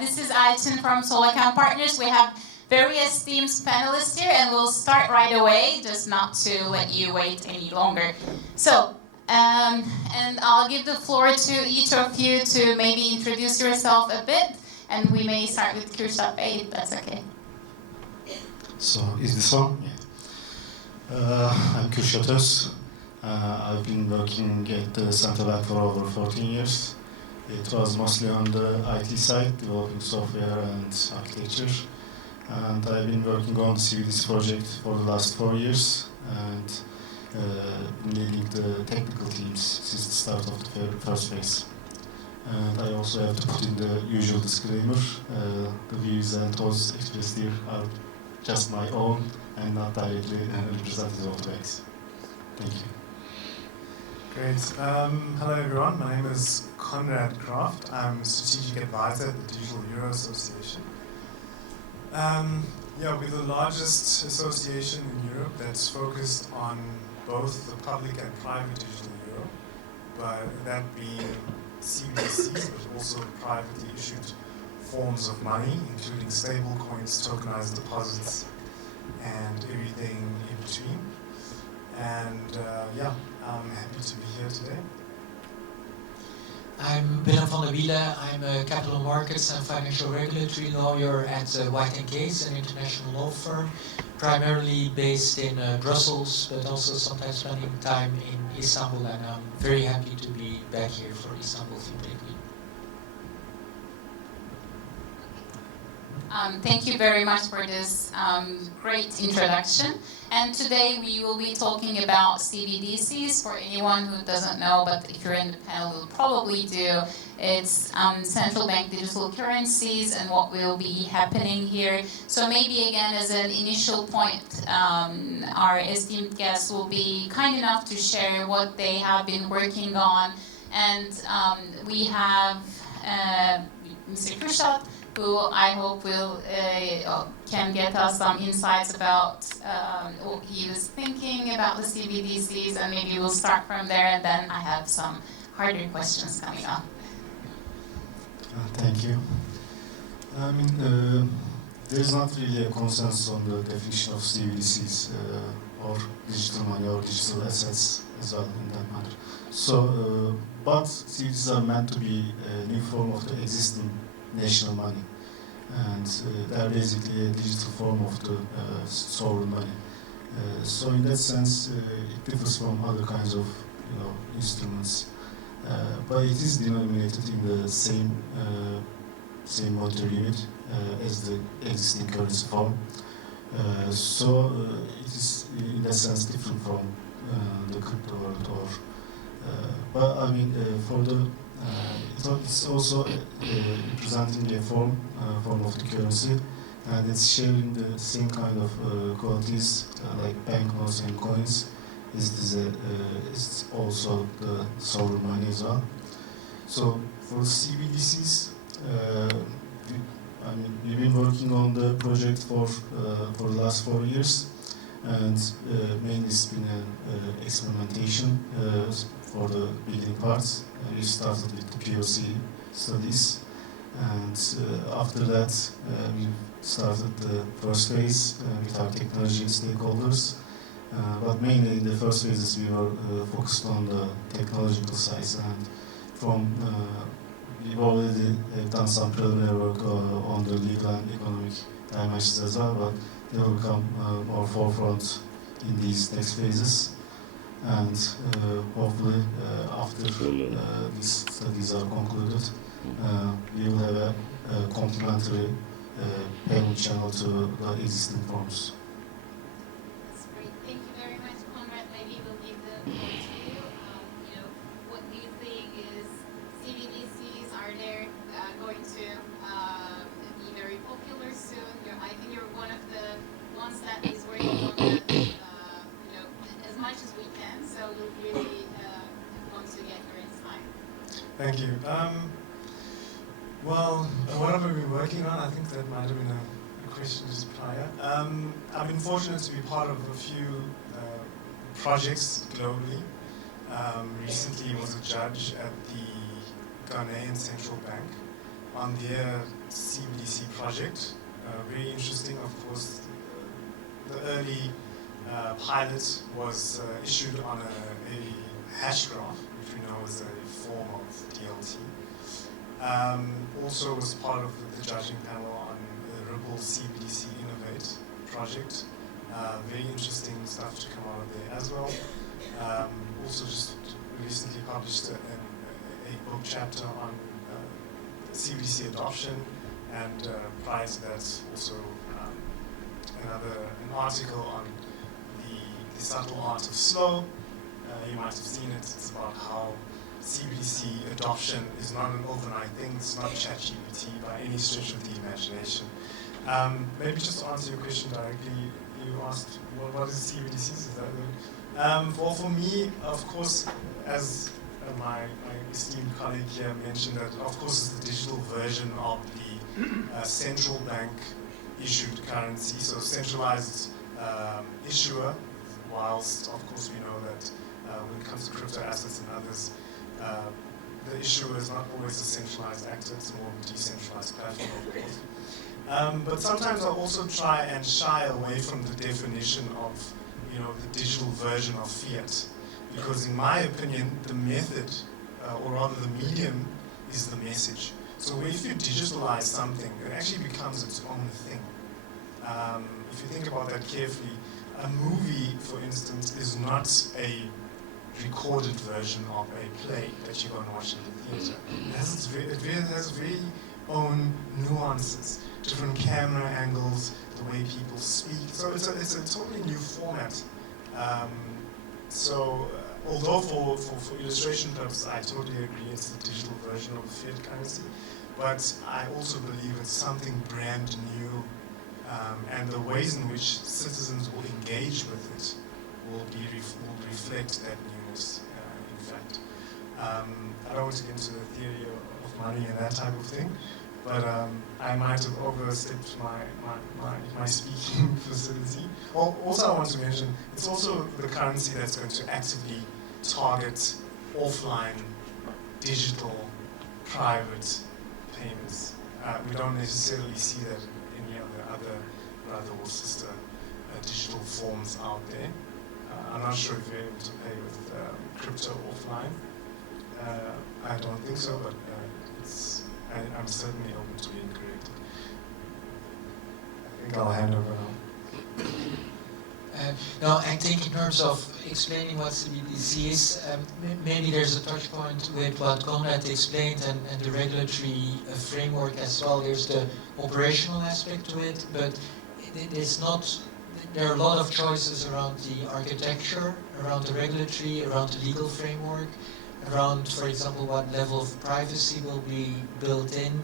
This is Aytin from Solacan Partners. We have very esteemed panelists here, and we'll start right away, just not to let you wait any longer. So, and I'll give the floor to each of you to maybe introduce yourself a bit, and we may start with Kürşat Bey, if that's okay. So, is this on? Yeah. I'm Kürşat Öz. I've been working at the Central Bank for over 14 years. It was mostly on the IT side, developing software and architecture. And I've been working on the CBDC project for the last 4 years and leading the technical teams since the start of the first phase. And I also have to put in the usual disclaimer. The views and thoughts expressed here are just my own and not directly representative of the banks. Thank you. Great. Hello everyone, my name is Conrad Kraft. I'm Strategic Advisor at the Digital Euro Association. We're the largest association in Europe that's focused on both the public and private digital euro, but that being CBDCs, but also privately issued forms of money, including stable coins, tokenized deposits, and everything in between. And I'm happy to be here today. I'm Willem van der Wielen. I'm a capital markets and financial regulatory lawyer at White & Case, an international law firm, primarily based in Brussels, but also sometimes spending time in Istanbul, and I'm very happy to be back here for Istanbul Fintech Week. Thank you very much for this great introduction. And today we will be talking about CBDCs. For anyone who doesn't know, but if you're in the panel, you'll probably do. It's central bank digital currencies and what will be happening here. So maybe again, as an initial point, our esteemed guests will be kind enough to share what they have been working on. And we have Mr. Kürşat, who I hope will can get us some insights about what he was thinking about the CBDCs, and maybe we'll start from there, and then I have some harder questions coming up. Thank you. I mean, there's not really a consensus on the definition of CBDCs or digital money or digital assets as well in that matter. So, but CBDCs are meant to be a new form of the existing national money, and they're basically a digital form of the sovereign money. So in that sense, it differs from other kinds of instruments, but it is denominated in the same monetary unit as the existing currency form. So it is in that sense different from the crypto world, or but I mean for the it's also representing a form of the currency, and it's sharing the same kind of qualities like banknotes and coins. It's also the sovereign money as well. So for CBDCs, we've been working on the project for the last 4 years, and mainly it's been an experimentation for the beginning parts. We started with the POC studies, and after that we started the first phase with our technology stakeholders. But mainly in the first phases we were focused on the technological side, and we've already done some preliminary work on the legal and economic dimensions as well, but they will come more forefront in these next phases. And hopefully after these studies are concluded, we will have a complementary payment channel to the existing forms. That's great. Thank you very much, Conrad. Maybe we'll give the floor to you. What do you think is CBDCs? Are they going to be very popular soon? I think you're one of the ones that is working on that. As much as we can, so we really want to get your insight. Thank you. What have I been working on? I think that might have been a question just prior. I've been fortunate to be part of a few projects globally. Recently, I was a judge at the Ghanaian Central Bank, on their CBDC project. Very interesting, of course. The early pilot was issued on a hash graph, which we know is a form of DLT. Also was part of the judging panel on the Ripple CBDC Innovate project. Very interesting stuff to come out of there as well. Also just recently published a book chapter on CBDC adoption, and prior to that also an article on the subtle art of slow. You might have seen it. It's about how CBDC adoption is not an overnight thing. It's not ChatGPT by any stretch of the imagination. Maybe just to answer your question directly, you asked what is CBDCs? Is that well, for me, of course, as my esteemed colleague here mentioned, that of course it's the digital version of the central bank issued currency, so centralized issuer, whilst of course we know that when it comes to crypto assets and others, the issuer is not always a centralized actor, it's more of a decentralized platform, of course. But sometimes I also try and shy away from the definition of, the digital version of fiat, because in my opinion, the method, or rather the medium, is the message. So if you digitalize something, it actually becomes its own thing. If you think about that carefully, a movie, for instance, is not a recorded version of a play that you're going to watch in the theater. It has very own nuances, different camera angles, the way people speak. So it's a totally new format. Although for illustration purposes, I totally agree it's the digital version of fiat currency, but I also believe it's something brand new, and the ways in which citizens will engage with it will reflect that newness, in fact. I don't want to get into the theory of money and that type of thing, but I might have overstepped my speaking facility. Also, I want to mention, it's also the currency that's going to actively target offline, digital, private payments. We don't necessarily see that in any of the other brother or sister digital forms out there. I'm not sure if you're able to pay with crypto offline. I don't think so, but I'm certainly open to being corrected. I think I'll hand over now. No, I think in terms of explaining what CBDC is, maybe there's a touch point with what Conrad explained and the regulatory framework as well. There's the operational aspect to it, but it's not. There are a lot of choices around the architecture, around the regulatory, around the legal framework, around, for example, what level of privacy will be built in,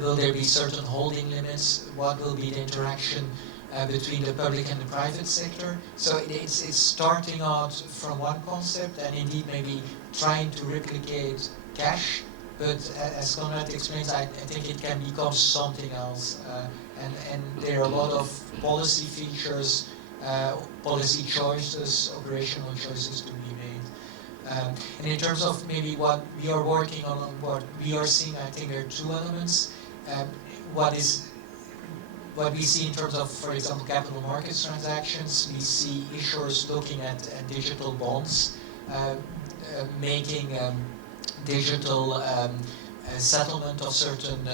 will there be certain holding limits, what will be the interaction between the public and the private sector. So it's starting out from one concept and indeed maybe trying to replicate cash, but as Conrad explains, I think it can become something else. And there are a lot of policy features, policy choices, operational choices to be made. And in terms of maybe what we are working on, what we are seeing, I think there are two elements. What we see in terms of, for example, capital markets transactions, we see issuers looking at digital bonds, making digital settlement of certain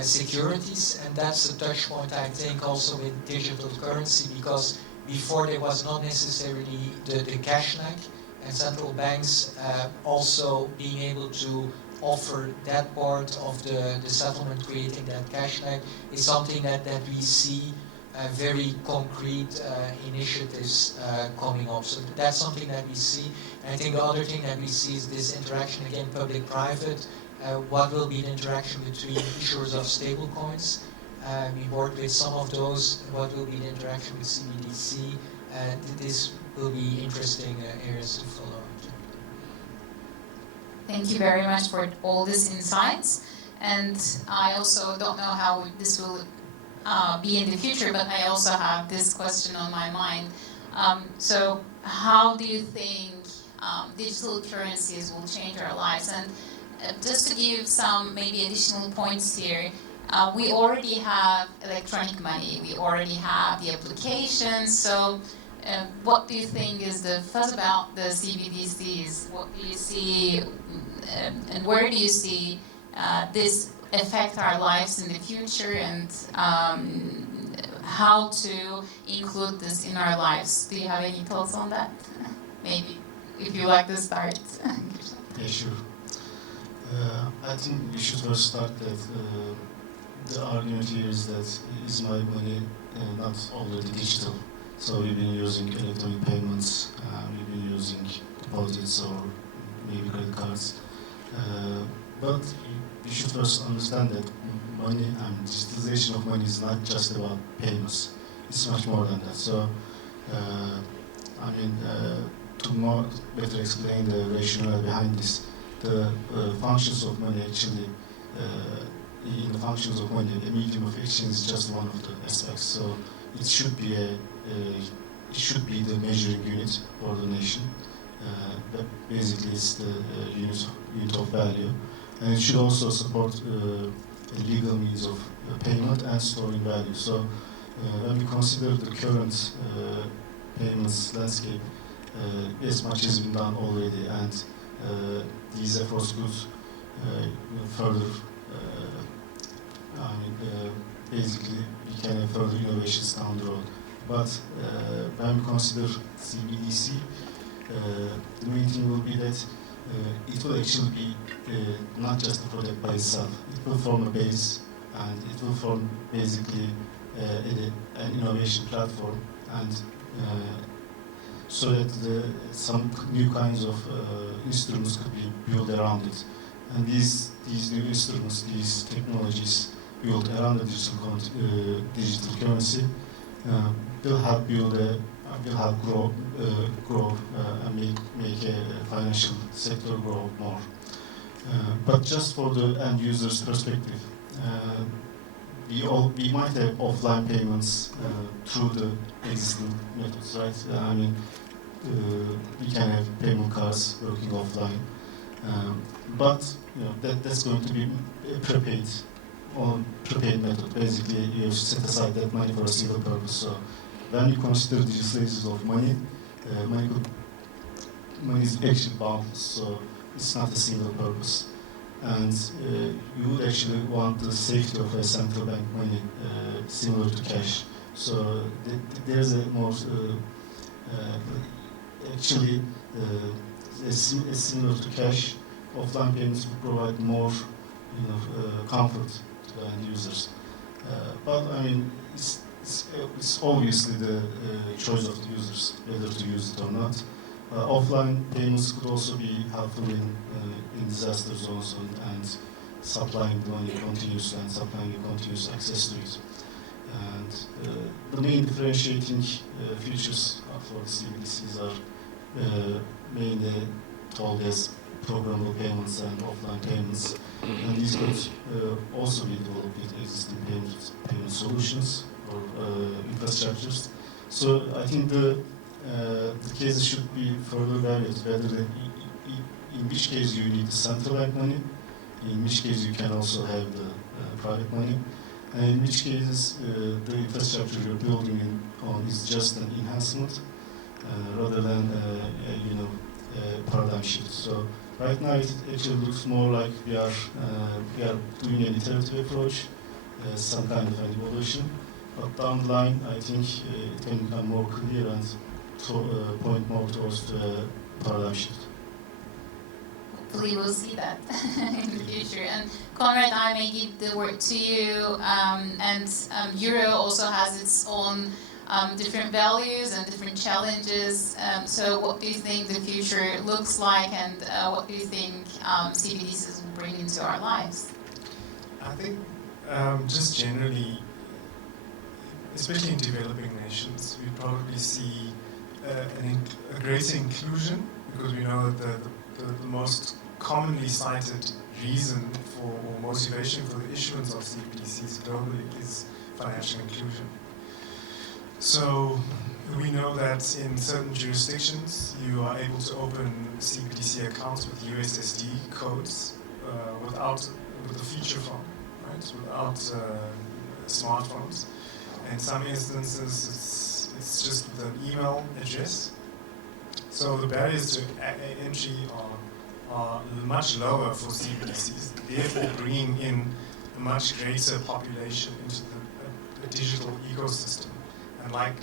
securities, and that's the touch point, I think, also with digital currency, because before there was not necessarily the cash lag, and central banks also being able to offer that part of the settlement, creating that cash lag, is something that we see very concrete initiatives coming up. So that's something that we see. And I think the other thing that we see is this interaction, again, public-private. What will be the interaction between issuers of stable coins? We worked with some of those. What will be the interaction with CBDC? This will be interesting areas to follow. Thank you very much for all these insights. And I also don't know how this will be in the future, but I also have this question on my mind. So how do you think digital currencies will change our lives? And just to give some maybe additional points here, we already have electronic money, we already have the applications, so what do you think is the fuss about the CBDCs? What do you see, and where do you see this affect our lives in the future, and how to include this in our lives? Do you have any thoughts on that? Maybe, if you like to start. Yeah, sure. I think we should first start that the argument here is that is my money not already digital? So we've been using electronic payments, we've been using deposits or maybe credit cards. But you should first understand that money and digitalization of money is not just about payments. It's much more than that. So, to better explain the rationale behind this, the functions of money actually, in the functions of money, a medium of exchange is just one of the aspects. So it should be the measuring unit for the nation. But basically, it's the unit of value, and it should also support a legal means of payment and storing value. So when we consider the current payments landscape, as much has been done already, and these efforts could further. Basically, we can have further innovations down the road. But when we consider CBDC, the main thing will be that it will actually be not just a product by itself. It will form a base, and it will form basically an innovation platform, and so that some new kinds of instruments could be built around it. And these new instruments, these technologies built around the digital currency will help grow and make a financial sector grow more. But just for the end user's perspective, we might have offline payments through the existing methods, right? We can have payment cards working offline, but that's going to be a prepaid method. Basically, you set aside that money for a single purpose. So when you consider digitalization of money, money is actually boundless. So it's not a single purpose, and you would actually want the safety of a central bank money similar to cash. So there's a more similar to cash. Offline payments will provide more, comfort to the end users. But it's obviously the choice of the users whether to use it or not. Offline payments could also be helpful in disaster zones and supplying the money continuously and supplying continuous access to it. And the main differentiating features for the CBDCs are mainly told as programmable payments and offline payments, and these could also be developed with existing payment solutions or infrastructures. So I think the cases should be further evaluated, whether in which case you need the central bank money, in which case you can also have the private money, and in which cases the infrastructure you're building on is just an enhancement rather than a paradigm shift. So right now it actually looks more like we are doing an iterative approach, some kind of an evolution. But down the line, I think it can become more clear and point more towards the paradigm shift. Hopefully we'll see that in the future. And Conrad, I may give the word to you. Euro also has its own different values and different challenges. So what do you think the future looks like, and what do you think CBDCs will bring into our lives? I think just generally, especially in developing nations, we probably see a greater inclusion, because we know that the most commonly cited reason for or motivation for the issuance of CBDCs globally is financial inclusion. So we know that in certain jurisdictions you are able to open CBDC accounts with USSD codes with the feature phone, right? Without smartphones. In some instances, it's just with an email address. So the barriers to entry are much lower for CBDCs, therefore bringing in a much greater population into the digital ecosystem. And like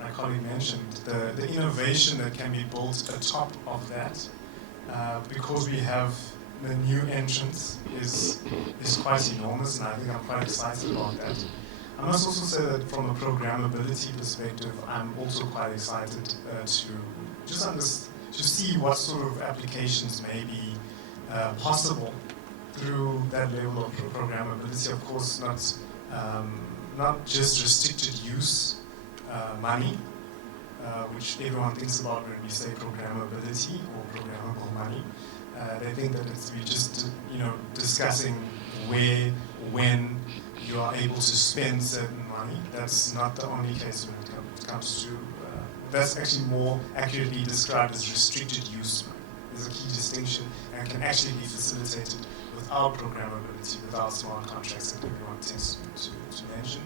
my colleague mentioned, the innovation that can be built atop of that, because we have the new entrants, is quite enormous, and I think I'm quite excited about that. I must also say that from a programmability perspective, I'm also quite excited to see what sort of applications may be possible through that level of programmability. Of course, not just restricted use money, which everyone thinks about when we say programmability or programmable money. They think that we're just discussing where, when you are able to spend certain money. That's not the only case when it comes to. That's actually more accurately described as restricted use money. There's a key distinction and can actually be facilitated without programmability, without smart contracts that everyone tends to mention.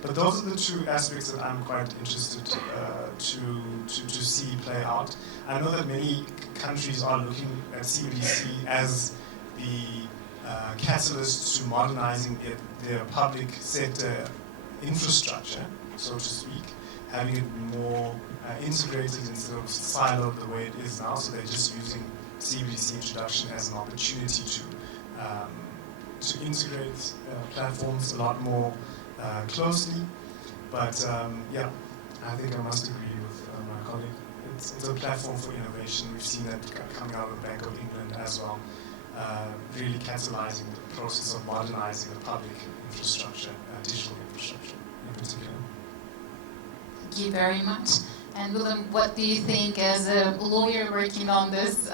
But those are the two aspects that I'm quite interested to see play out. I know that many countries are looking at CBDC as the catalyst to modernizing their public sector infrastructure, so to speak, having it more integrated instead of siloed the way it is now. So they're just using CBDC introduction as an opportunity to integrate platforms a lot more closely. But yeah, I think I must agree with my colleague. It's a platform for innovation. We've seen that coming out of the Bank of England as well, really catalyzing the process of modernizing the public infrastructure, digital infrastructure in particular. Thank you very much. And Willem, what do you think, as a lawyer working on this,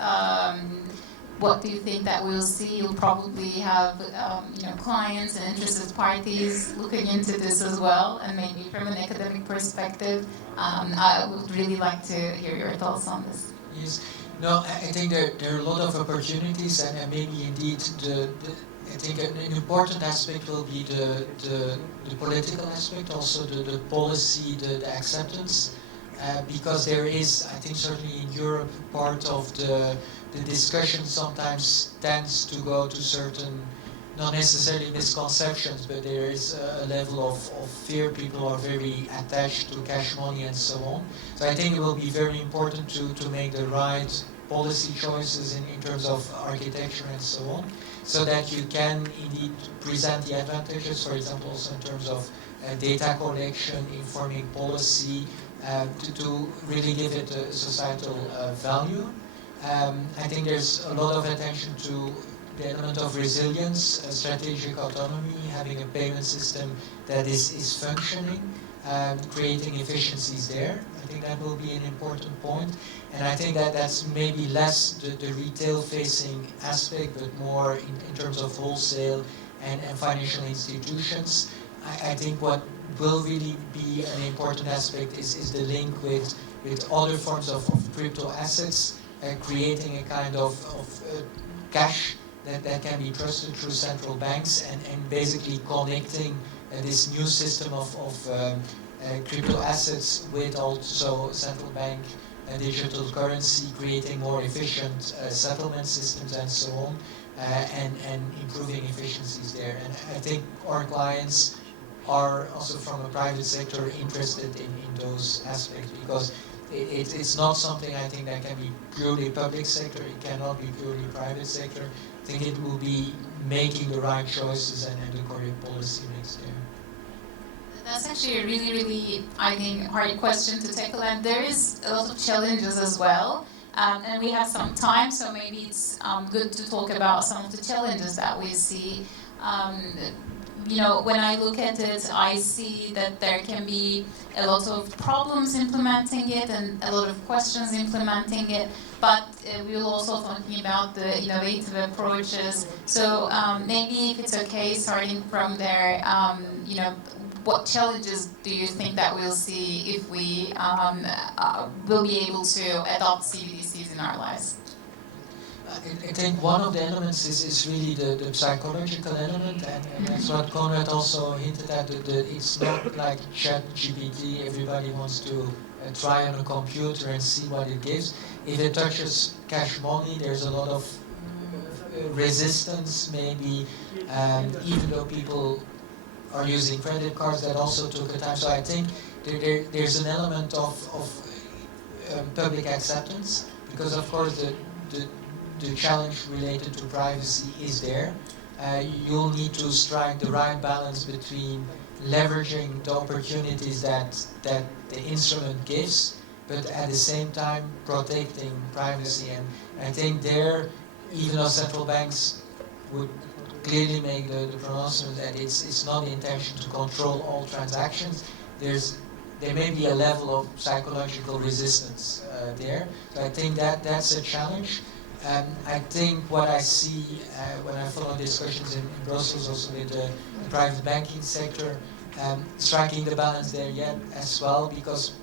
what do you think that we'll see? You'll probably have clients and interested parties looking into this as well, and maybe from an academic perspective. I would really like to hear your thoughts on this. Yes. No, I think there are a lot of opportunities, and maybe indeed I think an important aspect will be the political aspect, also the policy, the acceptance, because there is, I think certainly in Europe, part of the discussion sometimes tends to go to certain, not necessarily misconceptions, but there is a level of fear. People are very attached to cash money and so on. So I think it will be very important to make the right policy choices in terms of architecture and so on, so that you can indeed present the advantages, for example, also in terms of data collection, informing policy, to really give it a societal value. I think there's a lot of attention to the element of resilience, strategic autonomy, having a payment system that is functioning, creating efficiencies there. I think that will be an important point. And I think that that's maybe less the retail-facing aspect, but more in terms of wholesale and financial institutions. I think what will really be an important aspect is the link with other forms of crypto assets, creating a kind of cash that can be trusted through central banks, and basically connecting this new system of crypto assets with also central bank digital currency, creating more efficient settlement systems and so on, and improving efficiencies there. And I think our clients are also from a private sector interested in those aspects, because it's not something I think that can be purely public sector, it cannot be purely private sector. I think it will be making the right choices and the correct policy mix there. That's actually a really, really, I think, hard question to tackle, and there is a lot of challenges as well. And we have some time, so maybe it's good to talk about some of the challenges that we see. When I look at it, I see that there can be a lot of problems implementing it and a lot of questions implementing it, but we will also talking about the innovative approaches. So maybe if it's okay, starting from there, what challenges do you think that we'll see if we will be able to adopt CBDCs in our lives? I think one of the elements is really the psychological element, and that's what Conrad also hinted at. It's not like ChatGPT, everybody wants to try on a computer and see what it gives. If it touches cash money, there's a lot of resistance, maybe, even though people are using credit cards, that also took a time. So I think there's an element of public acceptance, because of course the challenge related to privacy is there. You'll need to strike the right balance between leveraging the opportunities that the instrument gives, but at the same time protecting privacy. And I think there, even though central banks would clearly make the pronouncement that it's not the intention to control all transactions, there may be a level of psychological resistance there. So I think that's a challenge. I think what I see when I follow discussions in Brussels, also with the private banking sector, striking the balance there yet as well, because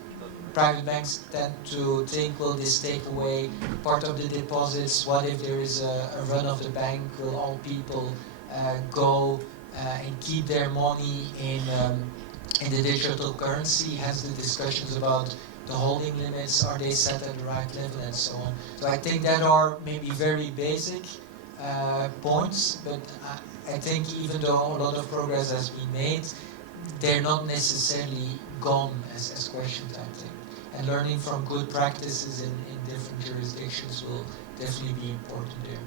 private banks tend to think, will this take away part of the deposits? What if there is a run of the bank? Will all people go and keep their money in the digital currency? Has the discussions about the holding limits, are they set at the right level, and so on. So I think that are maybe very basic points, but I think even though a lot of progress has been made, they're not necessarily gone as questions, I think. And learning from good practices in different jurisdictions will definitely be important there.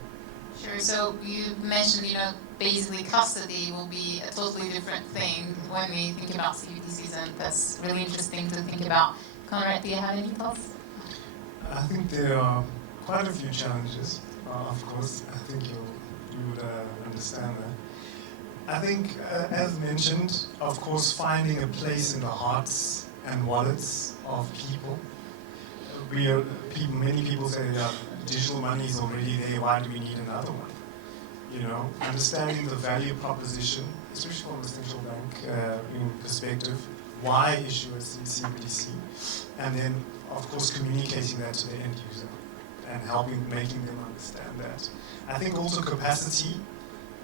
Sure. So you mentioned, basically custody will be a totally different thing when we think about CBDCs, and that's really interesting to think about. Conrad, do you have any thoughts? I think there are quite a few challenges, of course. I think you would understand that. I think, as mentioned, of course, finding a place in the hearts and wallets of people. Many people say digital money is already there, why do we need another one? Understanding the value proposition, especially from the central bank perspective, why issue a CBDC, and then, of course, communicating that to the end user and making them understand that. I think also capacity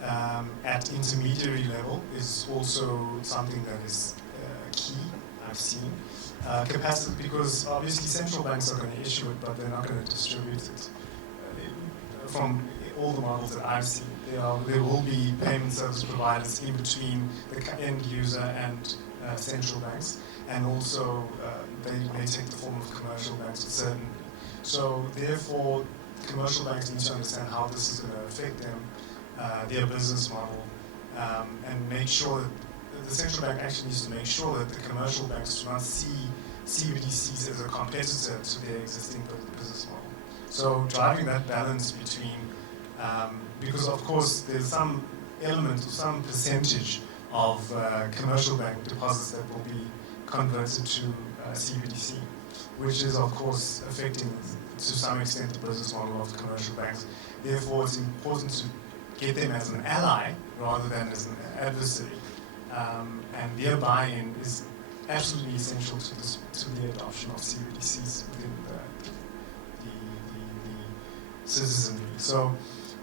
at intermediary level is also something that is key, I've seen. Capacity, because obviously central banks are going to issue it, but they're not going to distribute it. From all the models that I've seen, there will be payment service providers in between the end user and central banks, and also they may take the form of commercial banks, certainly. So therefore, commercial banks need to understand how this is going to affect them, their business model, and make sure that the central bank actually needs to make sure that the commercial banks do not see CBDCs as a competitor to their existing business model. So driving that balance between, because of course there's some element or some percentage of commercial bank deposits that will be converted to CBDC, which is of course affecting to some extent the business model of the commercial banks. Therefore, it's important to get them as an ally rather than as an adversary, and their buy-in is absolutely essential to the adoption of CBDCs within the citizenry. So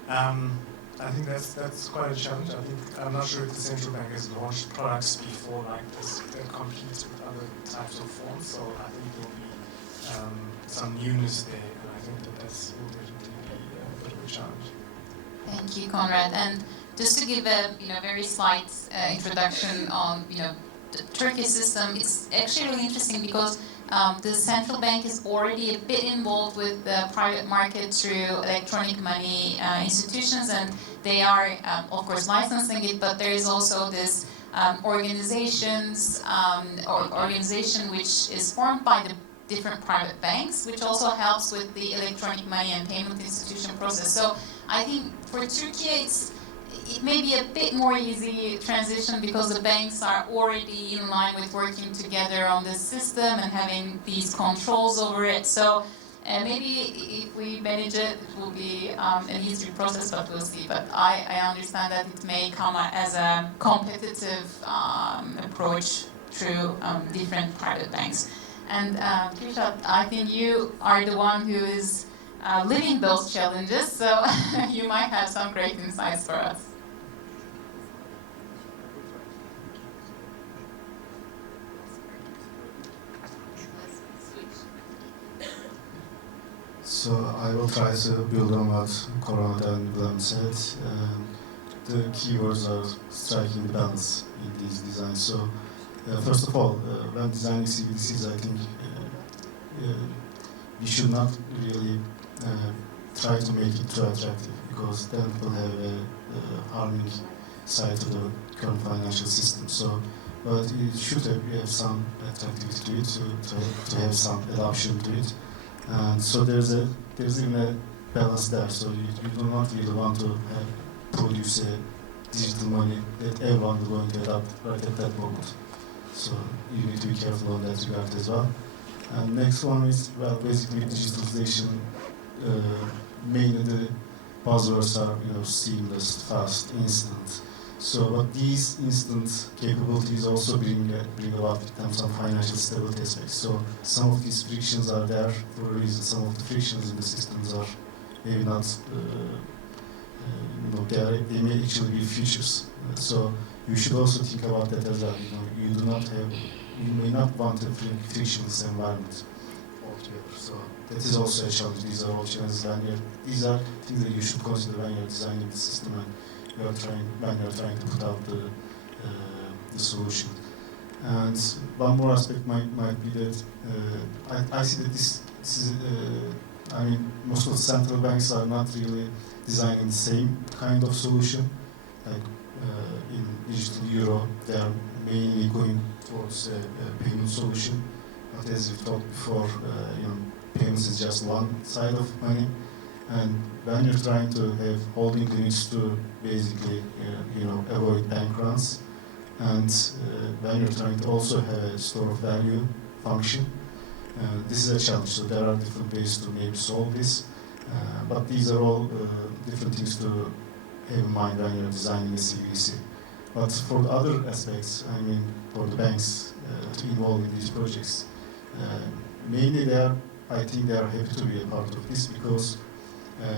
I think that's quite a challenge. I'm not sure if the central bank has launched products before like this that competes with other types of forms. So I think there will be some newness there, and I think that will definitely be a bit of a challenge. Thank you, Conrad. And just to give a very slight introduction on the Turkish system, it's actually really interesting because the central bank is already a bit involved with the private market through electronic money institutions, and they are, of course, licensing it. But there is also this organization which is formed by the different private banks, which also helps with the electronic money and payment institution process. So I think for Turkey, it may be a bit more easy transition because the banks are already in line with working together on this system and having these controls over it. So maybe if we manage it, it will be an easier process, but we'll see. But I understand that it may come as a competitive approach through different private banks. And Kürşat, I think you are the one who is living those challenges, so you might have some great insights for us. So I will try to build on what Conrad and Willem said. The keywords are striking the balance in these designs. So first of all, when designing CBDCs, I think we should not really try to make it too attractive, because then it will have a harming side to the current financial system. So, but it should have some attractivity to it, to have some adoption to it. And so there's even a balance there. So you do not really want to produce a digital money that everyone is going to adopt right at that moment. So you need to be careful on that regard as well. And next one is, well, basically digitalization. Mainly the buzzwords are, seamless, fast, instant. So, but these instant capabilities also bring about with them some financial stability aspects. So, some of these frictions are there for a reason. Some of the frictions in the systems are maybe not, they may actually be features. So, you should also think about that as well. You may not want a frictionless environment altogether. So, that is also a challenge. These are all challenges. These are things that you should consider when you're designing the system and when you're trying to put out the solution. And one more aspect might be that I see that this is, most of the central banks are not really designing the same kind of solution. Like in digital euro, they are mainly going towards a payment solution. But as we talked before, payments is just one side of money. And when you're trying to have holding limits to basically, avoid bank runs, and when you're trying to also have a store of value function, this is a challenge. So there are different ways to maybe solve this, but these are all different things to have in mind when you're designing a CBDC. But for the other aspects, for the banks to involve in these projects, mainly I think they are happy to be a part of this because,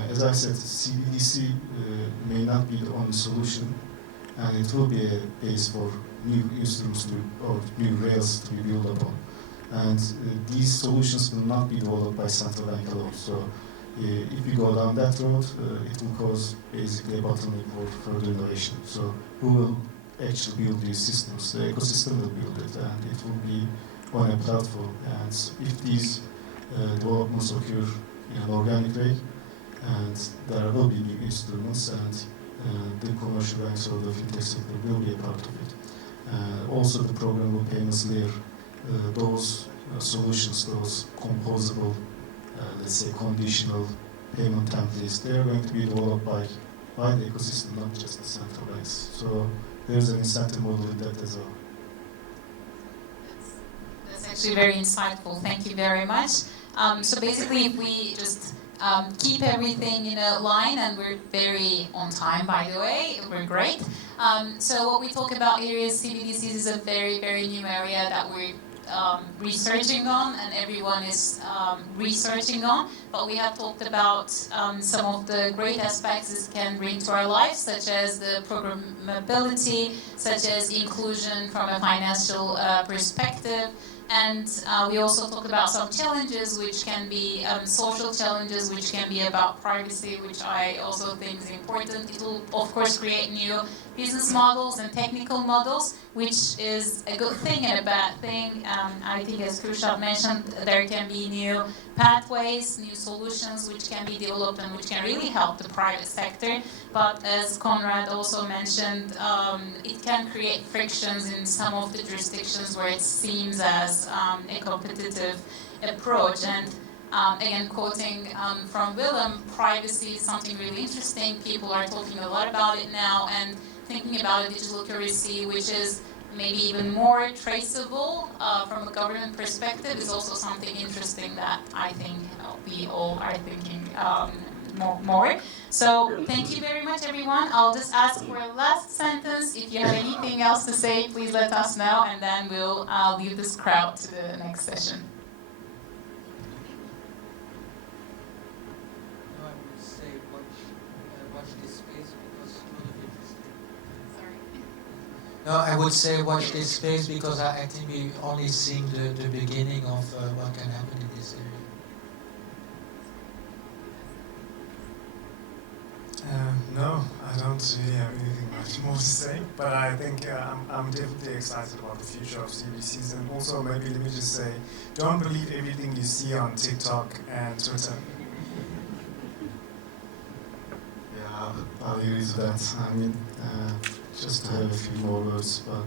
as I said, CBDC may not be the only solution, and it will be a base for new instruments or new rails to be built upon. And these solutions will not be developed by central bank alone. So if we go down that road, it will cause basically a bottleneck for further innovation. So who will actually build these systems? The ecosystem will build it, and it will be on a platform. And if these developments occur in an organic way, and there will be new instruments, and the commercial banks or the fintech sector will be a part of it. Also the programmable payments layer, those solutions, those composable, let's say conditional payment templates, they are going to be developed by the ecosystem, not just the central banks. So there's an incentive model in that as well. That's actually very insightful. Thank you very much. So basically, if we just keep everything in a line, and we're very on time, by the way, we're great. So what we talk about here is CBDCs is a very, very new area that we're researching on, and everyone is researching on, but we have talked about some of the great aspects this can bring to our lives, such as the programmability, such as inclusion from a financial perspective. And we also talk about some challenges, which can be social challenges, which can be about privacy, which I also think is important. It will, of course, create new business models and technical models, which is a good thing and a bad thing. I think, as Kürşat mentioned, there can be new pathways, new solutions, which can be developed and which can really help the private sector. But as Conrad also mentioned, it can create frictions in some of the jurisdictions where it seems as a competitive approach. And again, quoting from Willem, privacy is something really interesting. People are talking a lot about it now, and thinking about a digital currency which is maybe even more traceable from a government perspective is also something interesting that I think we all are thinking more. So thank you very much, everyone. I'll just ask for a last sentence. If you have anything else to say, please let us know, and then we'll leave this crowd to the next session. No, I would say watch this space because I think we only seeing the beginning of what can happen in this area. No, I don't really have anything much more to say, but I think I'm definitely excited about the future of CBDCs, and also maybe let me just say, don't believe everything you see on TikTok and Twitter. Yeah, I agree to that. I mean, just to have a few more words, but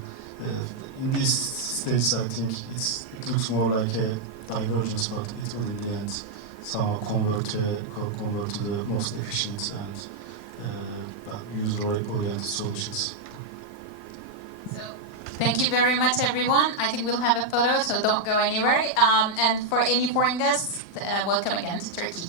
in these states, I think it looks more like a divergence, but it will in the end somehow convert to the most efficient and user-oriented solutions. So, thank you very much, everyone. I think we'll have a photo, so don't go anywhere. And for any foreign guests, welcome again to Turkey.